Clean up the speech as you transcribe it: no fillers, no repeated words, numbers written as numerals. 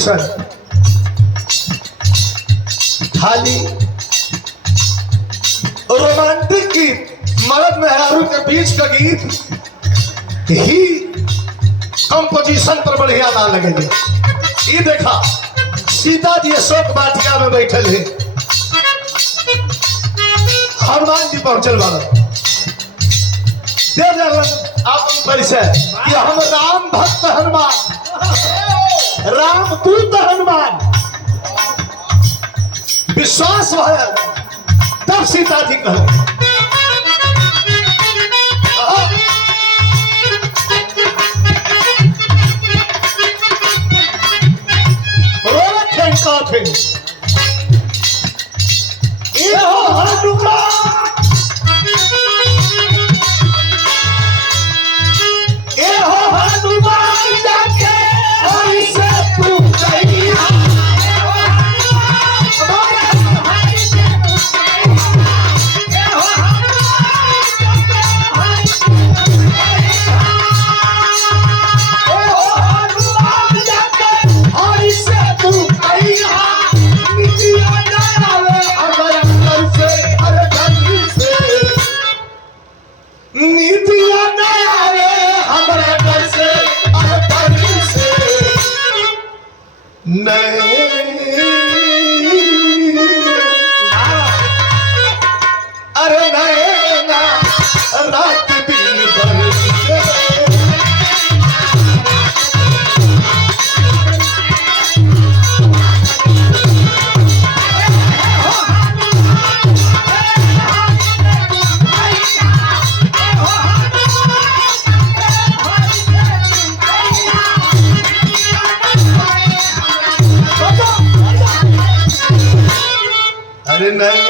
कंपोजिशन खाली रोमांटिक गीत, मर्द मेहरारू के बीच का गीत ही कंपोजिशन पर बढ़िया ना लगेंगे। ये देखा सीता जी अशोक वाटिका में बैठल है, हनुमान जी पहुंचल वाला आप परिचय कि हम राम भक्त हनुमान, राम दूत हनुमान। विश्वास है तब सीता जी कहो नहीं